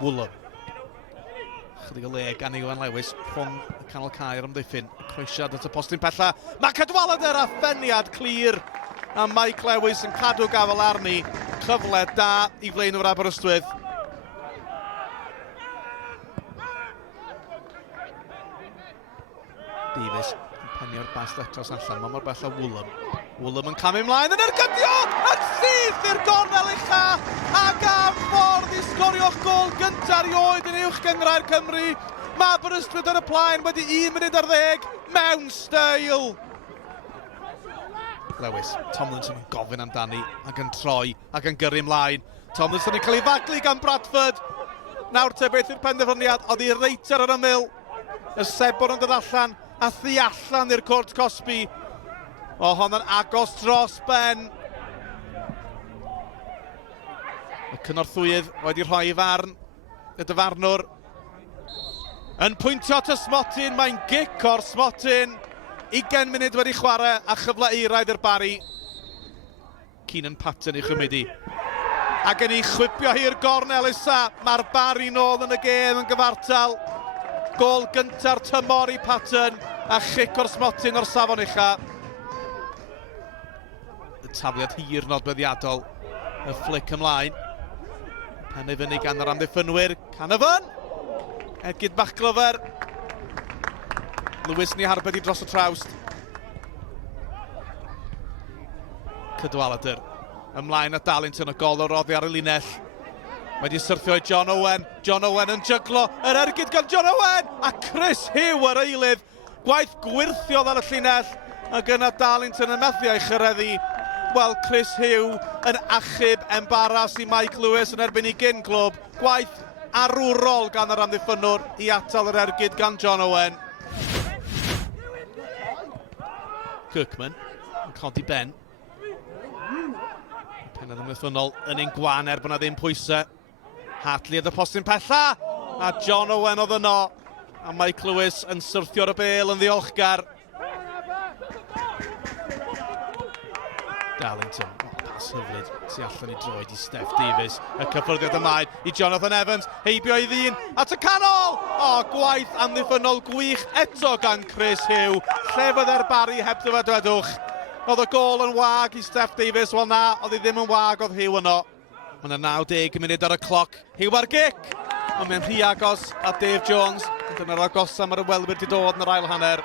Woolham. Chydig o le gan Iwan Lewis rhwng y canol cae ar ymddiffyn. Croesiad at y postyn pella. Mae Cadwaladr a ffeniad clir. A Mike Lewis yn cadw gafel arni. Cyfle da i flaenwr Aberystwyth. Davies yn penio'r bas letros allan, mae mor bell o Woolham. Woolham yn camu ymlaen yn ergydio, yn syth i'r gornel ucha, ac am ffordd i sgorio'ch gol gyntaf erioed yn uwch gyngrair Cymru. Mae Aberystwyth ar y plaen wedi 1 munud ar 10 mewn steil. Lewis, Tomlinson yn gofyn amdani ac yn troi ac yn gyrru ymlaen. Tomlinson yn cael ei faglu gan Bradford. Nawr te beth yw'r penderfyniad, oedd hi reit ar yr ymyl. Y Sebon yn dod allan a thu allan i'r cwrt Cosby. O, hon yn agos dros ben. Y cynorthwydd wedi rhoi i farn, y dyfarnwr. Yn pwyntio at Ysmotyn, mae'n gic o'r Smotyn. 20 munud wedi chwarae a chyfle euraidd i'r Barri. Keenan Patton i chymryd. Ac yn ei chwipio hi'r gornel isa, mae'r Barri nôl yn y gêm yn gyfartal. Gol gynta'r tymor i Patton a chic o'r Smotyn o'r safon ucha. Y tafliad hir nodweddiadol, y flic ymlaen. Pen i fyny gan yr amddiffynwyr, Canafan. Egid bach glyfer. Lewis ni harbed i dros y trawst. Cadwaladr. Ymlaen a Darlington y gol o'r roddi ar y linell. Wedi syrthio i John Owen. John Owen yn jyglo. Yr ergyd gan John Owen. A Chris Hugh ar eilydd. Gwaith gwirthiodd ar y llinell. Ac yna Darlington yn methu ei chyreddi. Wel, Chris Hugh yn achub embaras i Mike Lewis yn erbyn i gyn clwb. Gwaith arwrol gan yr amddiffynwr i atal yr ergyd gan John Owen. Kirkman yn codi ben. Penedd ymwythynol yn un gwan er bod yna ddim pwysau. Hartley at y postyn pella. A John Owen oedd yno. A Mike Lewis yn syrthio'r y bel yn ddiolchgar. Darlington. Pas hyfryd. Tu allan i droed i Steph Davies. Y cyffwrdiad ymlaen i Jonathan Evans. Heibio i ddyn at y canol. O, gwaith amddiffynol gwych eto gan Chris Hugh. Lle fydde'r Barri heb dyfedwedwch. Oedd y gol yn wag i Steph Davies, wel na, oedd hi ddim yn wag, oedd Hugh yno. Mae yna 90 munud ar y cloc. Hugh ar gic, ond mae'n rhy agos a Dave Jones. Dyna'r agosam ar y welwyr di dod yn yr ail hanner.